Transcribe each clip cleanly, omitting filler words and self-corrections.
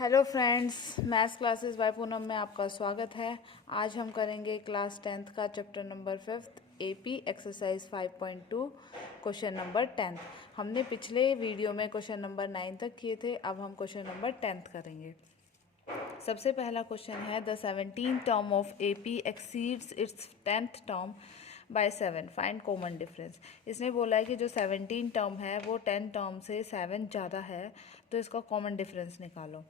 Hello friends, maths classes bye Poonam में आपका स्वागत है। आज हम करेंगे क्लास 10th का chapter number 5 AP exercise 5.2 question number 10। हमने पिछले वीडियो में क्वेश्चन नंबर 9 तक किए थे, अब हम क्वेश्चन नंबर 10th करेंगे। सबसे पहला क्वेश्चन है the 17th term of AP exceeds its 10th term by 7, find common difference. इसने बोला है कि जो 17 टर्म है वो 10 टर्म से 7 ज़्यादा है, तो इसका कॉमन डिफरेंस निकालो।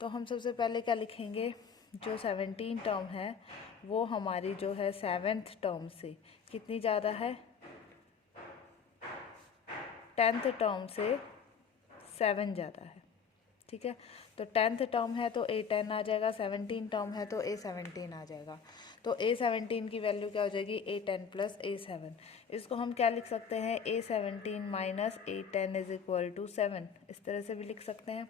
तो हम सबसे पहले क्या लिखेंगे, जो 17 टर्म है वो हमारी जो है 7th टर्म से कितनी ज़्यादा है, 10th टर्म से 7 ज़्यादा है। ठीक है, तो 10th टर्म है तो A10 आ जाएगा, 17 टर्म है तो A17 आ जाएगा। तो A17 की वैल्यू क्या हो जाएगी, A10 प्लस A7। इसको हम क्या लिख सकते हैं, A17 minus A10 is equal to 7, इस तरह से भी लिख सकते हैं।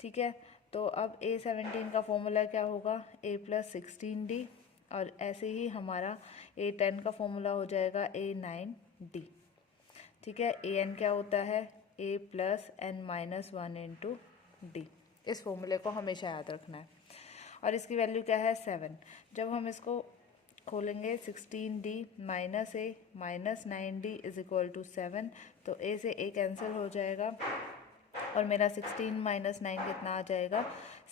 ठीक है, तो अब A17 का फॉर्मूला क्या होगा, A प्लस 16D, और ऐसे ही हमारा A10 का फॉर्मूला हो जाएगा A9D। ठीक है, AN क्या होता है, A plus N minus 1 into D. इस फॉर्मूले को हमेशा याद रखना है। और इसकी वैल्यू क्या है, 7। जब हम इसको खोलेंगे 16D minus A minus 9D is equal to 7, तो A से A कैंसिल हो जाएगा और मेरा 16 माइनस 9 कितना आ जाएगा,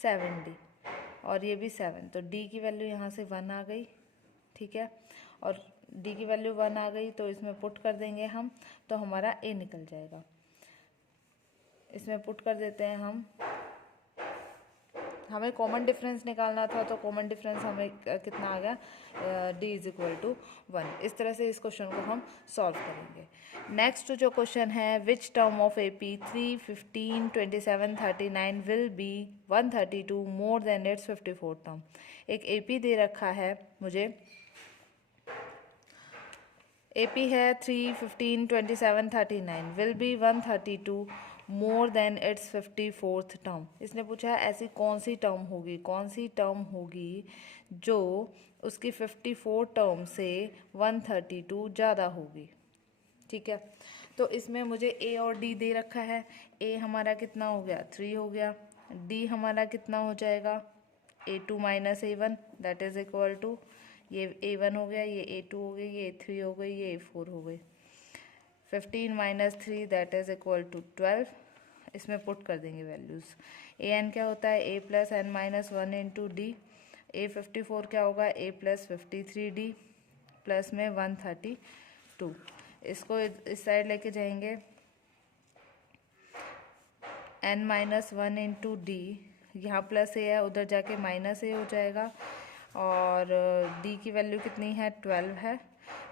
7D, और ये भी 7। तो D की वैल्यू यहाँ से 1 आ गई। ठीक है, और D की वैल्यू 1 आ गई तो इसमें पुट कर देंगे हम, तो हमारा A निकल जाएगा। इसमें पुट कर देते हैं हम, हमें कॉमन डिफरेंस निकालना था, तो कॉमन डिफरेंस हमें कितना आ गया, D इज इक्वल टू 1। इस तरह से इस क्वेश्चन को हम सॉल्व करेंगे। नेक्स्ट जो क्वेश्चन है, which term of AP 3, 15, 27, 39 will be 132 more than it's 54 term. एक AP दे रखा है मुझे, AP है 3, 15, 27, 39 will be 132 more than it's 54th term. इसने पूछा है ऐसी कौन सी टर्म होगी जो उसकी 54 टर्म से 132 ज़्यादा होगी। ठीक है, तो इसमें मुझे A और D दे रखा है। A हमारा कितना हो गया, 3 हो गया। D हमारा कितना हो जाएगा, A2 minus A1 that is equal to, ये A1 हो गया, ये A2 हो गई, ये A3 हो गई, ये A4 हो गई। 15 minus 3 that is equal to 12। इसमें पुट कर देंगे वैल्यूज़। AN क्या होता है, A plus N minus 1 into D। A54 क्या होगा, A प्लस 53D प्लस में 132। इसको इस साइड लेके जाएंगे, N माइनस 1 इंटू D, यहाँ प्लस A है उधर जाके माइनस A हो जाएगा, और D की वैल्यू कितनी है, 12 है,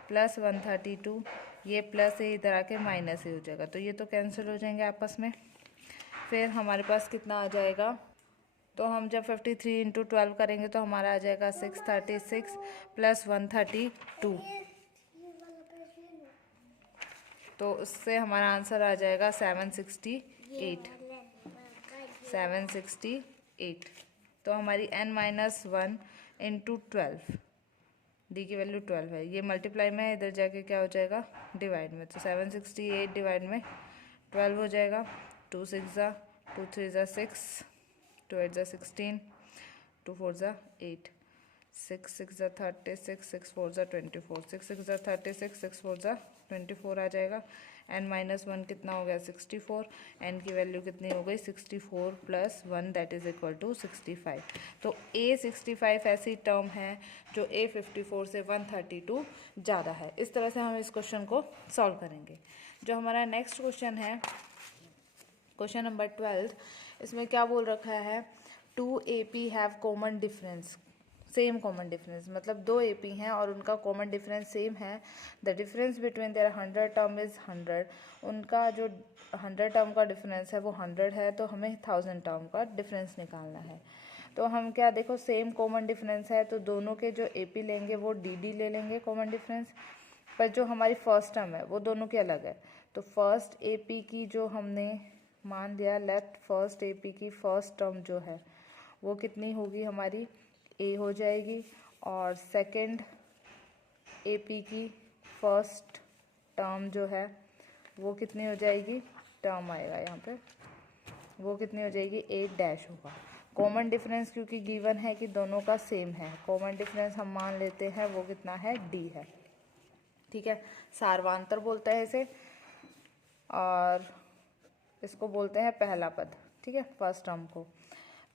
प्लस 132, ये प्लस A इधर आके माइनस A हो जाएगा, तो ये तो कैंसिल हो जाएंगे आपस में। फिर हमारे पास कितना आ जाएगा, तो हम जब 53 इंटू 12 करेंगे तो हमारा आ जाएगा 636 प्लस 132, तो उससे हमारा आंसर आ जाएगा 768। तो हमारी n माइनस 1 इंटू 12, डी की वैल्यू 12 है, ये मल्टीप्लाई में है, इधर जाके क्या हो जाएगा, डिवाइड में, तो 768 डिवाइड में 12 हो जाएगा। 2 6 ज़ा 2 3 ज़ा 6, 2 8 ज़ा 16, 2 4 ज़ा 8, 6 6 ज़ा 36, 6 4 ज़ा 24, 6 6 ज़ा 36, 6 4 ज़ा 24 आ जाएगा। n माइनस 1 कितना हो गया, 64, n की वैल्यू कितनी हो गई, 64 plus 1 that is equal to 65। तो A65 ऐसी टर्म है जो A54 से 132 ज़्यादा है। इस तरह से हम इस क्वेश्चन को सॉल्व करेंगे। जो हमारा नेक्स्ट क्वेश्चन है, क्वेश्चन नंबर 12, इसमें क्या बोल रखा है, 2 AP have common difference, same common difference, मतलब 2 AP हैं और उनका कॉमन डिफरेंस सेम है। The difference between their 100 term is 100। उनका जो 100 टर्म का डिफरेंस है वो 100 है, तो हमें 1000 टर्म का डिफरेंस निकालना है। तो हम क्या, देखो सेम कॉमन डिफरेंस है तो दोनों के जो AP लेंगे वो DD ले लेंगे कॉमन डिफरेंस, पर जो हमारी फर्स्ट टर्म है वो दोनों की अलग है। तो फर्स्ट AP की जो हमने मान लिया, लेफ्ट फर्स्ट AP की फर्स्ट टर्म जो है वो कितनी होगी, हमारी A हो जाएगी, और सेकंड AP की फर्स्ट टर्म जो है वो कितनी हो जाएगी, टर्म आएगा यहाँ पे, वो कितनी हो जाएगी, A डैश होगा। कॉमन डिफरेंस क्योंकि गिवन है कि दोनों का सेम है, कॉमन डिफरेंस हम मान लेते हैं वो कितना है, डी है। ठीक है, सार्वांतर बोलते हैं इसे, और इसको बोलते हैं पहला पद। ठीक है, फर्स्ट टर्म को।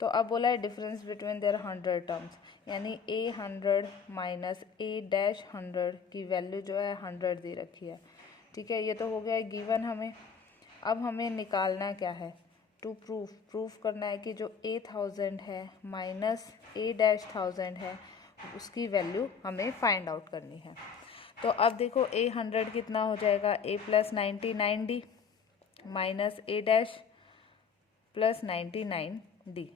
तो अब बोला है डिफरेंस बिटवीन देयर 100 टर्म्स, यानी ए 100 माइनस ए डैश 100 की वैल्यू जो है 100 दे रखी है। ठीक है, ये तो हो गया गिवन हमें। अब हमें निकालना क्या है, टू प्रूफ करना है कि जो ए 1000 है माइनस ए डैश 1000 है उसकी वैल्यू हमें फाइंड आउट करनी है। तो अब देखो ए 100 कितना हो जाएगा, ए प्लस 99 डी माइनस ए डैश प्लस 99 डी।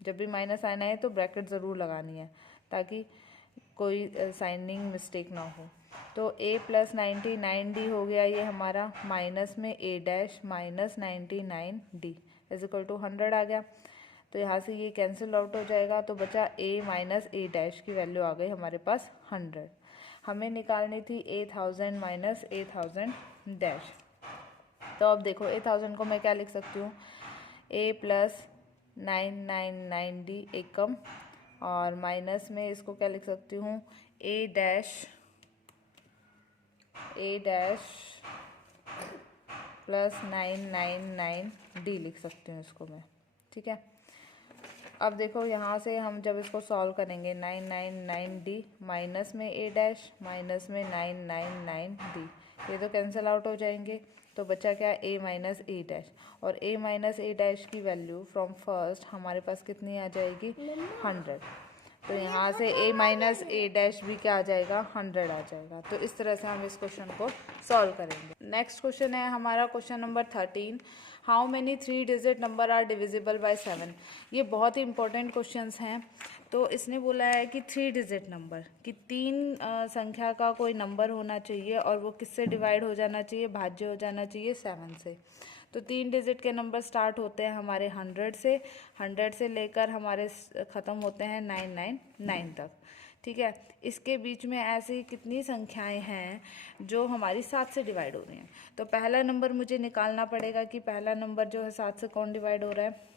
जब भी माइनस आना है तो ब्रैकेट ज़रूर लगानी है ताकि कोई साइनिंग मिस्टेक ना हो। तो a प्लस 99 डी हो गया ये हमारा, माइनस में a dash minus 99 d is equal to 100 आ गया। तो यहाँ से ये कैंसिल आउट हो जाएगा, तो बचा a माइनस a डैश की वैल्यू आ गई हमारे पास 100। हमें निकालनी थी a 1000 माइनस a 1000 डैश। तो अब देखो a 1000 को मैं क्या लिख सकती हूँ, a प्लस 999 डी एकम, और माइनस में इसको क्या लिख सकती हूँ, a डैश प्लस 999 डी लिख सकती हूँ इसको मैं। ठीक है, अब देखो यहाँ से हम जब इसको सॉल्व करेंगे 999 डी माइनस में a डैश माइनस में 999 डी, ये तो कैंसिल आउट हो जाएंगे। तो बचा क्या, a माइनस ए डैश, और a माइनस ए डैश की वैल्यू फ्रॉम फर्स्ट हमारे पास कितनी आ जाएगी, 100। तो यहाँ से a माइनस ए डैश भी क्या आ जाएगा, 100 आ जाएगा। तो इस तरह से हम इस क्वेश्चन को सॉल्व करेंगे। नेक्स्ट क्वेश्चन है हमारा question number 13, how many 3 digit number are divisible by 7। ये बहुत ही इंपॉर्टेंट क्वेश्चंस हैं। तो इसने बोला है कि 3 डिजिट नंबर कि 3 संख्या का कोई नंबर होना चाहिए और वो किससे डिवाइड हो जाना चाहिए, भाज्य हो जाना चाहिए 7 से। तो 3 डिजिट के नंबर स्टार्ट होते हैं हमारे 100 से लेकर हमारे ख़त्म होते हैं 999 तक। ठीक है, इसके बीच में ऐसी कितनी संख्याएं हैं जो हमारी 7 से डिवाइड हो रही हैं। तो पहला नंबर मुझे निकालना पड़ेगा कि पहला नंबर जो है 7 से कौन डिवाइड हो रहा है,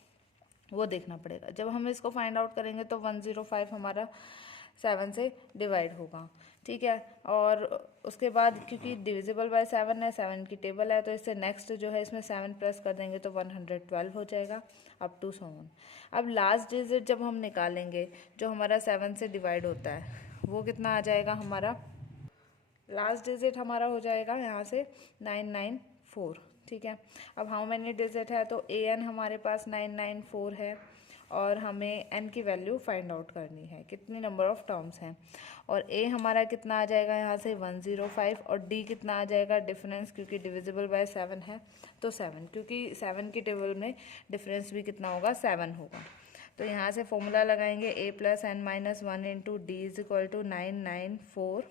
वो देखना पड़ेगा। जब हम इसको फाइंड आउट करेंगे तो 105 हमारा 7 से डिवाइड होगा। ठीक है, और उसके बाद क्योंकि डिविजिबल बाय 7 है, 7 की टेबल है, तो इससे नेक्स्ट जो है इसमें 7 प्लस कर देंगे तो 112 हो जाएगा, अप टू 7। अब लास्ट डिजिट जब हम निकालेंगे जो हमारा 7 से डिवाइड होता है वो कितना आ जाएगा, हमारा लास्ट डिजिट हमारा हो जाएगा यहाँ से 994। ठीक है, अब हाउ मैनी डिजिट है, तो an हमारे पास 994 है और हमें n की वैल्यू फाइंड आउट करनी है, कितनी नंबर ऑफ टर्म्स हैं। और a हमारा कितना आ जाएगा यहाँ से 105, और d कितना आ जाएगा, डिफरेंस क्योंकि डिविजिबल बाय 7 है तो 7, क्योंकि 7 की टेबल में डिफरेंस भी कितना होगा, 7 होगा। तो यहाँ से फॉर्मूला लगाएंगे a plus n minus 1 into d is equal to 994।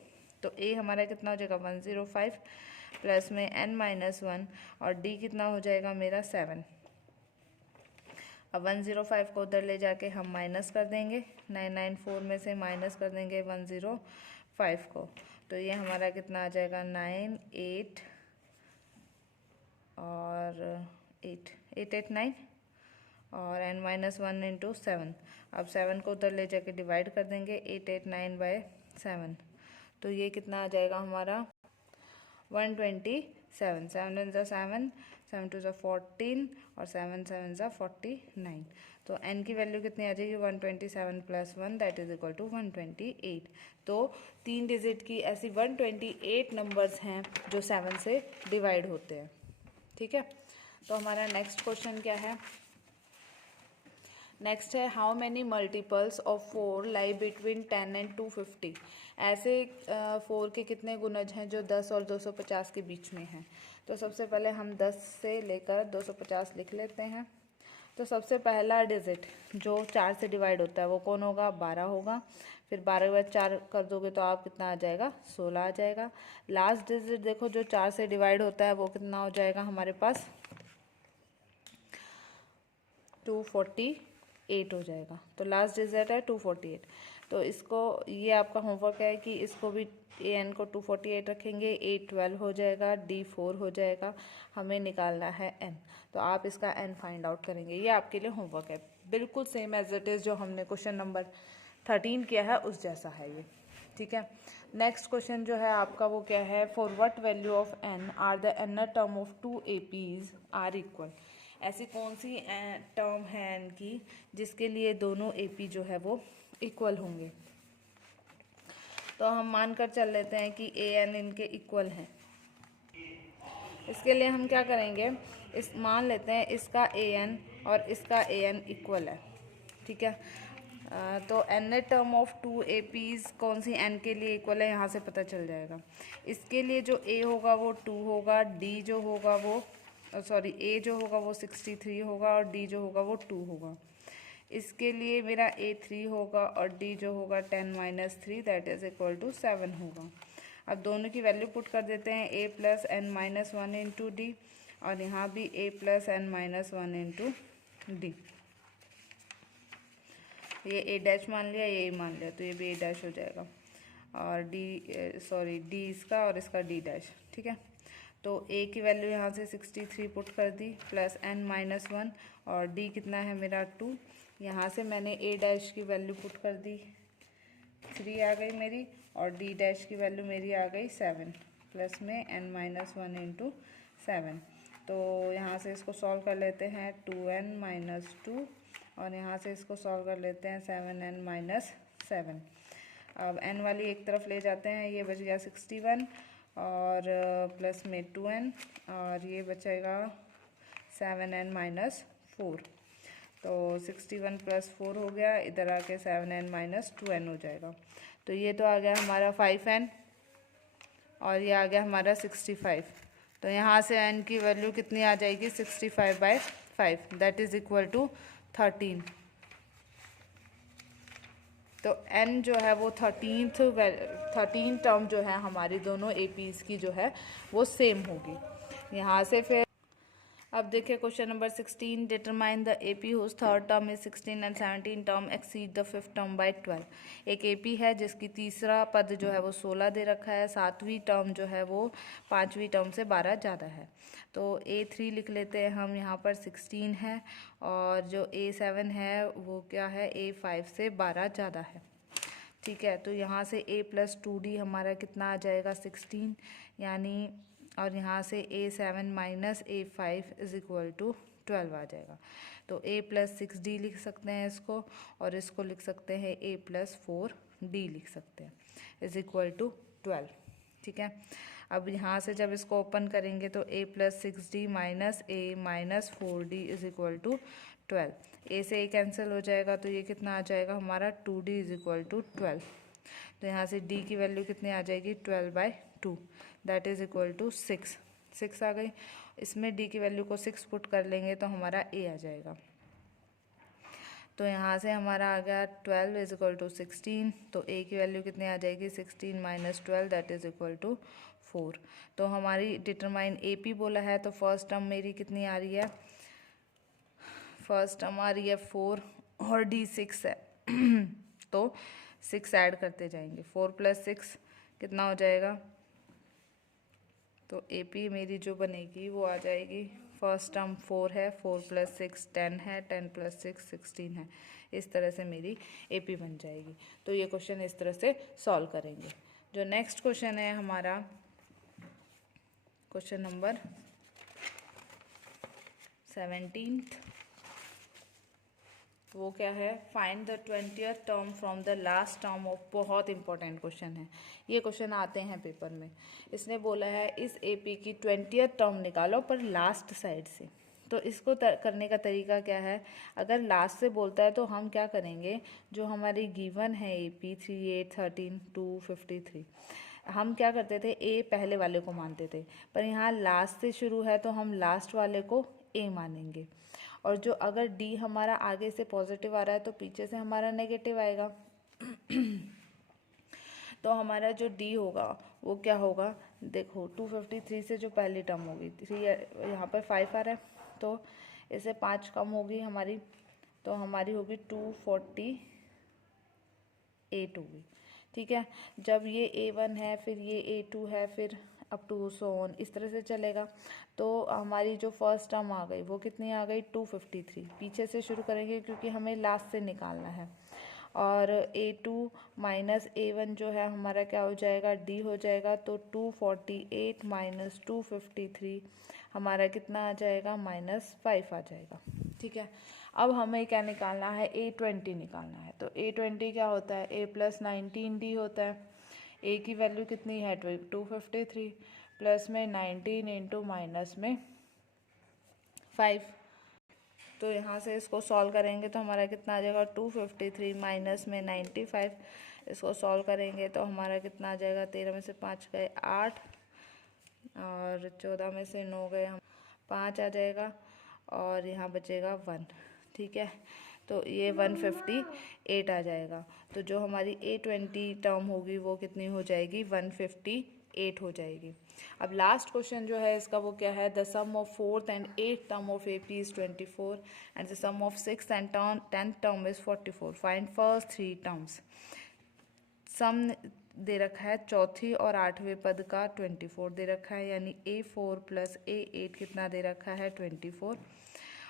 तो a हमारा कितना हो जाएगा 105 प्लस में n माइनस 1 और d कितना हो जाएगा मेरा 7। अब 105 को उधर ले जाके हम माइनस कर देंगे, 994 में से माइनस कर देंगे 105 को, तो ये हमारा कितना आ जाएगा 98 और 889 और n माइनस 1 इंटू 7। अब 7 को उधर ले जाके डिवाइड कर देंगे 889 बाय 7, तो ये कितना आ जाएगा हमारा 127। 7 इन ज़ा 7, 7 टू ज़ा 14 और 7 7 ज़ा 49। तो n की वैल्यू कितनी आ जाएगी 127 plus 1 that is equal to 128। तो 3 डिजिट की ऐसी 128 नंबर्स हैं जो 7 से डिवाइड होते हैं। ठीक है, तो हमारा नेक्स्ट क्वेश्चन क्या है, नेक्स्ट है how many multiples of 4 lie between 10 and 250। ऐसे 4 के कितने गुणज हैं जो 10 और 250 के बीच में हैं। तो सबसे पहले हम 10 से लेकर 250 लिख लेते हैं। तो सबसे पहला डिजिट जो 4 से डिवाइड होता है वो कौन होगा, 12 होगा। फिर 12 के बाद 4 कर दोगे तो आप कितना आ जाएगा, 16 आ जाएगा। लास्ट डिजिट देखो जो 4 से डिवाइड होता है वो कितना हो जाएगा हमारे पास 248 हो जाएगा। तो लास्ट डिजिट है 248। तो इसको, ये आपका होमवर्क है कि इसको भी an को 248 रखेंगे, a 12 हो जाएगा, d 4 हो जाएगा, हमें निकालना है n। तो आप इसका n फाइंड आउट करेंगे, ये आपके लिए होमवर्क है। बिल्कुल सेम एज इट इज़ जो हमने क्वेश्चन नंबर 13 किया है उस जैसा है ये, ठीक है। नेक्स्ट क्वेश्चन जो है आपका वो क्या है, for what value of n are the inner term of two APs are equal. ऐसी कौन सी टर्म है n की जिसके लिए दोनों AP जो है वो इक्वल होंगे। तो हम मानकर चल लेते हैं कि an इनके इक्वल हैं। इसके लिए हम क्या करेंगे, इस मान लेते हैं इसका an और इसका an इक्वल है, ठीक है। तो n term of two APs कौन सी n के लिए इक्वल है यहाँ से पता चल जाएगा। इसके लिए जो a होगा वो 2 होगा, d जो होगा वो a जो होगा वो 63 होगा और d जो होगा वो 2 होगा। इसके लिए मेरा a 3 होगा और d जो होगा 10 minus 3 that is equal to 7 होगा। अब दोनों की वैल्यू पुट कर देते हैं, a plus n minus 1 into d और यहाँ भी a plus n minus 1 into d. ये a डैश मान लिया, ये a मान लिया, तो ये भी a डैश हो जाएगा और d इसका और इसका d डैश, ठीक है। तो a की वैल्यू यहाँ से 63 पुट कर दी प्लस n माइनस 1 और d कितना है मेरा 2। यहाँ से मैंने a डैश की वैल्यू पुट कर दी 3 आ गई मेरी और d डैश की वैल्यू मेरी आ गई 7 प्लस में n माइनस 1 इंटू 7। तो यहाँ से इसको सॉल्व कर लेते हैं 2n माइनस 2 और यहाँ से इसको सॉल्व कर लेते हैं 7n माइनस 7। अब n वाली एक तरफ ले जाते हैं, ये बच गया 61 और प्लस में 2n और ये बचेगा 7n माइनस 4। तो 61 प्लस 4 हो गया, इधर आके 7n माइनस 2n हो जाएगा। तो ये तो आ गया हमारा 5n और ये आ गया हमारा 65। तो यहाँ से n की वैल्यू कितनी आ जाएगी 65/5 दैट इज़ इक्वल टू 13। तो n जो है वो 13 टर्म जो है हमारी दोनों APs की जो है वो सेम होगी। यहाँ से फिर अब देखिए question number 16, determine the AP whose third term is 16 and 17 term exceed the fifth term by 12। एक AP है जिसकी तीसरा पद जो है वो 16 दे रखा है, सातवीं टर्म जो है वो पाँचवीं टर्म से 12 ज़्यादा है। तो A3 लिख लेते हैं हम, यहाँ पर 16 है और जो A7 है वो क्या है A5 से 12 ज़्यादा है, ठीक है। तो यहाँ से a प्लस 2d हमारा कितना आ जाएगा 16 यानी, और यहाँ से A7 minus A5 is equal to 12 आ जाएगा। तो a प्लस 6d लिख सकते हैं इसको और इसको लिख सकते हैं a प्लस 4d लिख सकते हैं इज इक्वल टू 12, ठीक है। अब यहाँ से जब इसको ओपन करेंगे तो a plus 6d minus a minus 4d is equal to 12। a से a कैंसिल हो जाएगा तो ये कितना आ जाएगा हमारा 2d इज इक्वल टू 12। तो यहाँ से d की वैल्यू कितनी आ जाएगी 12/2 दैट इज इक्वल टू 6 आ गई। इसमें d की वैल्यू को 6 पुट कर लेंगे तो हमारा a आ जाएगा। तो यहाँ से हमारा आ गया 12 इज इक्वल टू 16। तो a की वैल्यू कितनी आ जाएगी 16 minus 12 that is equal to 4। तो हमारी डिटरमाइन AP बोला है तो फर्स्ट टर्म मेरी कितनी आ रही है, फर्स्ट टर्म आ रही है 4 और d 6 है तो 6 ऐड करते जाएंगे, 4 प्लस 6 कितना हो जाएगा। तो AP मेरी जो बनेगी वो आ जाएगी, फर्स्ट टर्म 4 है, 4 प्लस 6 10 है, 10 प्लस 6 16 है। इस तरह से मेरी AP बन जाएगी। तो ये क्वेश्चन इस तरह से सॉल्व करेंगे। जो नेक्स्ट क्वेश्चन है हमारा क्वेश्चन नंबर 17, वो क्या है, find the 20th term from the last term of. बहुत इंपॉर्टेंट क्वेश्चन है, ये क्वेश्चन आते हैं पेपर में। इसने बोला है इस AP की 20th टर्म निकालो पर लास्ट साइड से। तो इसको करने का तरीका क्या है, अगर लास्ट से बोलता है तो हम क्या करेंगे, जो हमारी गिवन है AP 3 8 13 2 53, हम क्या करते थे A पहले वाले को मानते थे, पर यहाँ लास्ट से शुरू है तो हम लास्ट वाले को A मानेंगे। और जो अगर D हमारा आगे से पॉजिटिव आ रहा है तो पीछे से हमारा नेगेटिव आएगा तो हमारा जो D होगा वो क्या होगा, देखो 253 से जो पहली टर्म होगी 3 यहाँ पर 5 आ रहा है तो इससे 5 कम होगी हमारी, तो हमारी होगी 248 होगी, ठीक है। जब ये A1 है फिर ये A2 है फिर अप टू सो ऑन, इस तरह से चलेगा। तो हमारी जो फर्स्ट टर्म आ गई वो कितनी आ गई 253। पीछे से शुरू करेंगे क्योंकि हमें लास्ट से निकालना है। और A2 माइनस A1 जो है हमारा क्या हो जाएगा D हो जाएगा। तो 248 माइनस 253 हमारा कितना आ जाएगा -5 आ जाएगा। ठीक है, अब हमें क्या निकालना है A20 निकालना है। तो A20 क्या होता है A प्लस 19D होता है। A की वैल्यू कितनी है 253 प्लस में 19 इंटू माइनस में 5। तो यहाँ से इसको सॉल्व करेंगे तो हमारा कितना आ जाएगा 253 माइनस में 95। इसको सॉल्व करेंगे तो हमारा कितना आ जाएगा 13 में से 5 गए 8 और 14 में से 9 गए हम 5 आ जाएगा और यहाँ बचेगा 1। ठीक है, तो ये 158 आ जाएगा। तो जो हमारी A20 टर्म होगी वो कितनी हो जाएगी 158 हो जाएगी। अब लास्ट क्वेश्चन जो है इसका वो क्या है, the sum of 4th and 8th term of AP is 24 and the sum of 6th and 10th term is 44। Find first 3 terms. Sum दे रखा है चौथी और आठवें पद का 24 दे रखा है, यानी A4 प्लस A8 कितना दे रखा है 24।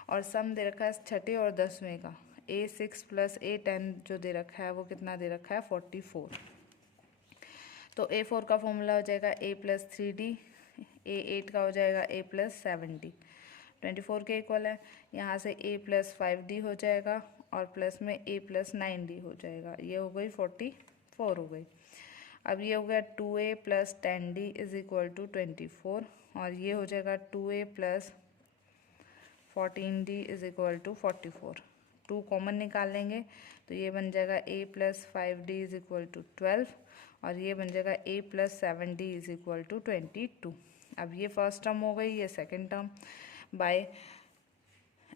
और सम दे रखा है छठे और 10वें का A6 प्लस A10 जो दे रखा है वो कितना दे रखा है 44। तो A4 का फॉर्मूला हो जाएगा A प्लस 3D, A8 का हो जाएगा A प्लस 7D। 24 के इक्वल है, यहाँ से A प्लस 5D हो जाएगा और प्लस में A प्लस 9D हो जाएगा। ये हो गई 44 हो गई। अब ये हो गया 2A plus 10D is equal to 24 और ये हो जाएगा 2A plus 14D is equal to 44। 2 common निकाल लेंगे तो ये बन जाएगा A plus 5D is equal to 12 और ये बन जाएगा A plus 7D is equal to 22। अब ये फर्स्ट टर्म हो गई, ये second term. By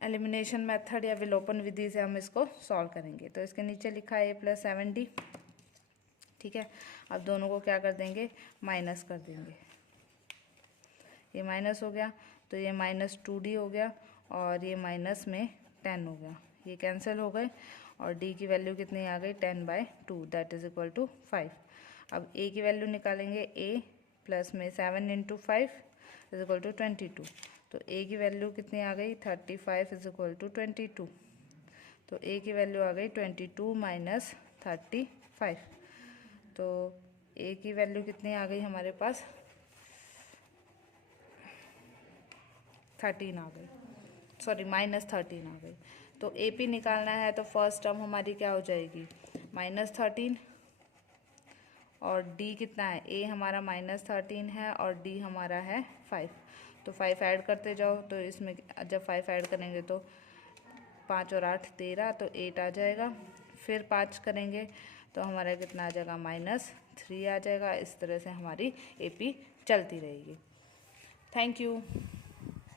elimination method या विलोपन विधि से हम इसको सॉल्व करेंगे। तो इसके नीचे लिखा है A प्लस 7D। ठीक है, अब दोनों को क्या कर देंगे माइनस कर देंगे। ये माइनस हो गया तो ये माइनस 2D हो गया और ये माइनस में 10 हो गया, ये कैंसिल हो गए और D की वैल्यू कितनी आ गई 10/2 दैट इज इक्वल टू 5। अब A की वैल्यू निकालेंगे, A प्लस में 7 इंटू 5 इज इक्वल टू 22। तो A की वैल्यू कितनी आ गई 35 इज इक्वल टू 22। तो A की वैल्यू आ गई 22 माइनस 35। तो A की वैल्यू कितनी आ गई हमारे पास 13 आ गई, सॉरी -13 आ गई। तो AP निकालना है तो फर्स्ट टर्म हमारी क्या हो जाएगी -13 और D कितना है A हमारा -13 है और D हमारा है 5। तो 5 ऐड करते जाओ तो इसमें जब 5 ऐड करेंगे तो 5 और 8 13 तो 8 आ जाएगा। फिर 5 करेंगे तो हमारा कितना आ जाएगा -3 आ जाएगा। इस तरह से हमारी AP चलती रहेगी। Thank you.